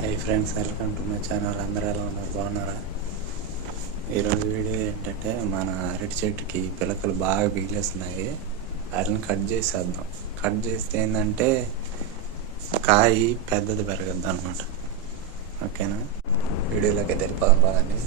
Hi friends welcome to my channel అందరూ ఎలా ఉన్నారు? బాగున్నారా? ఈరోజు వీడియో ఏంటంటే మన అరటి చెట్టుకి పిలకలు బాగా పిగిలేస్తున్నాయి వాటిని కట్ చేసేద్దాం. కట్ చేస్తే ఏంటంటే కాయి పెద్దది పెరగద్దు అనమాట ఓకేనా? వీడియోలోకి తెలిపాలి పదండి.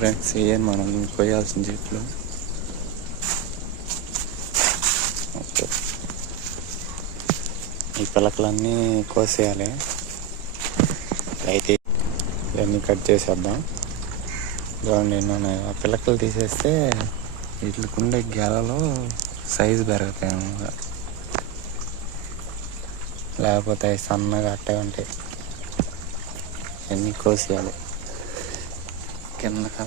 ఫ్రెండ్స్ ఏం మనం కొయ్యాల్సిన చెట్లు ఓకే ఈ పిలకలన్నీ కోసేయాలి అయితే ఇవన్నీ కట్ చేసేద్దాం గ్రౌండ్ ఎన్ని ఉన్నాయి ఆ పిలకలు తీసేస్తే వీటికుండే గెలలో సైజు పెరుగుతాయి అన్నమాట లేకపోతే సన్నగా అట్టే ఉంటాయి ఇవన్నీ కోసేయాలి เค็มนะครับ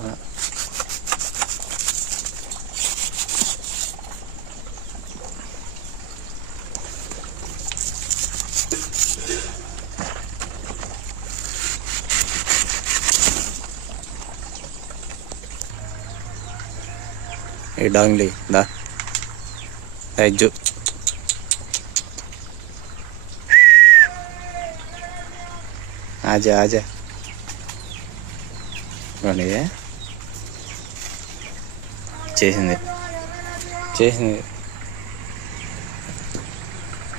ไอ้ดังดินะไอ้จุ आजा आजा చూడండి ఇదే చేసింది. చేసింది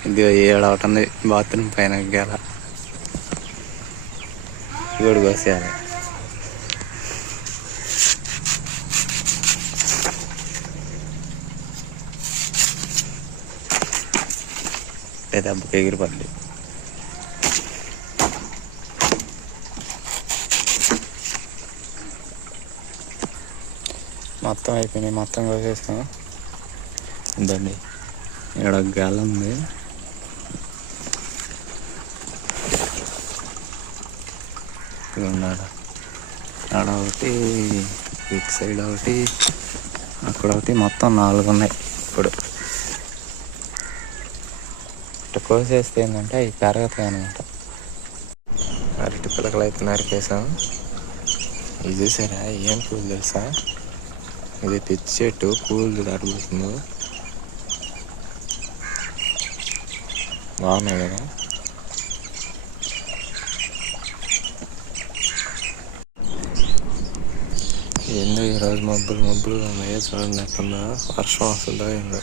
ఇది ఏడవటంది బాత్రూమ్ పైన గల. ఇవి కోసేయాలి. పెద్ద దెబ్బకి ఎగిరిపడ్డాయి మొత్తం అయిపోయినాయి. మొత్తం కోసేస్తాం ఇదండి. ఇక్కడ గల ఉంది. ఉన్నాడు. ఆడ ఒకటి ఇటు సైడ్ ఒకటి అక్కడ ఒకటి మొత్తం నాలుగు ఉన్నాయి ఇప్పుడు. ఇట్లా కోసేస్తే ఏంటంటే అవి పెరగతాయి అనమాట అరటి పిల్లకలు అయితే నరికేసాం ఇది చూసారా? ఏం పూలు తెలుసా? ఇది పిచ్చి చెట్టు కూల్ అరుగుతుంది బాగున్నాయి కదా? ఏందో ఈరోజు మబ్బులు మబ్బులు ఉన్నాయి చూడండి ఎట్టుందో వర్షం వస్తుందో ఏందో.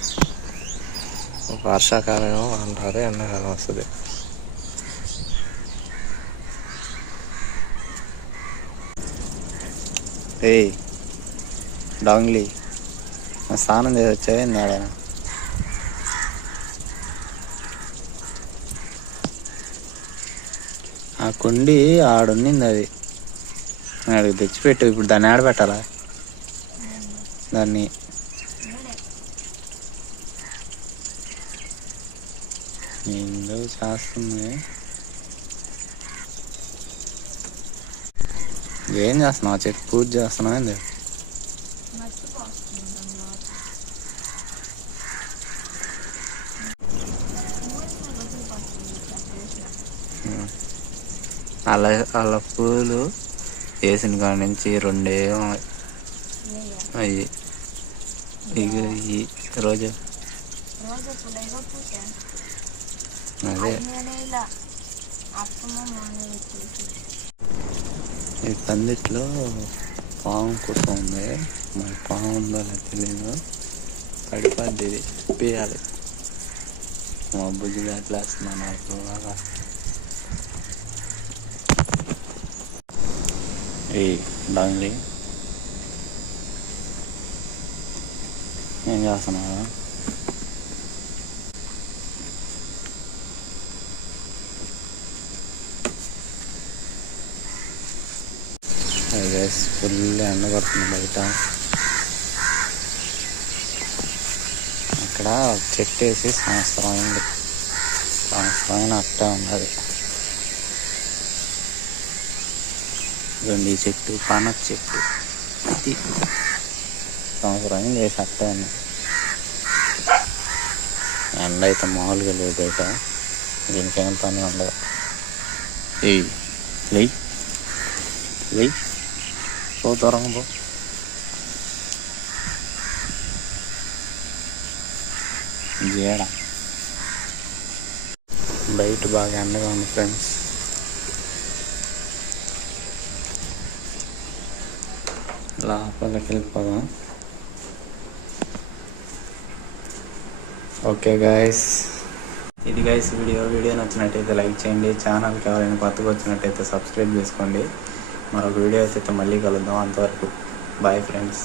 వర్షాకాలం అంటారు ఎండాకాలం వస్తుంది. ఏయ్ డాంగ్లీ స్నానం చేసి వచ్చావేంది ఆడైనా ఆ కుండి ఆడున్నింది అది. ఆడికి తెచ్చిపెట్టు ఇప్పుడు దాన్ని ఆడబెట్టాలా దాన్ని. ఏందో చేస్తుంది? ఏం చేస్తున్నావు? చెట్టు పూజ చేస్తున్నావు ఏంది? అలా అలా పూలు వేసిన కాడ నుంచి రెండే. అయ్యి ఇక ఈ రోజు అదే. ఈ పందిట్లో పాము కుట్ట ఉంది. మరి పాము ఉందో తెలియదు పడిపోద్ది ఇది పీయాలి మా బుజ్జిగా ఎట్లా వేస్తున్నా నాకు బాగా ఈ డాంగ్లీ ఏం చేస్తున్నావా గైస్ ఫుల్ ఎండ పడుతుంది బయట అక్కడ ఒక చెట్టు వేసి సంవత్సరం అయింది సంవత్సరం అయిన అట్టే ఉన్నది ఇదిగోండి ఈ చెట్టు పనస చెట్టు. ఇది సంవత్సరం లేదు అట్టే ఎండ అయితే మామూలుగా లేదు బయట. దీనికేం పని ఉండదు. ఏ లేయ్. లేయ్. పో దూరంగా పో. బయట బాగా ఎండగా ఉంది ఫ్రెండ్స్. లోపలికి వెళ్ళిపోదాం ఓకే గాయస్ ఇది గైస్ వీడియో వీడియో నచ్చినట్టయితే లైక్ చేయండి. ఛానల్కి ఎవరైనా కొత్తగా వచ్చినట్టయితే సబ్స్క్రైబ్ చేసుకోండి. మరొక వీడియో అయితే మళ్ళీ కలుద్దాం. అంతవరకు. Bye friends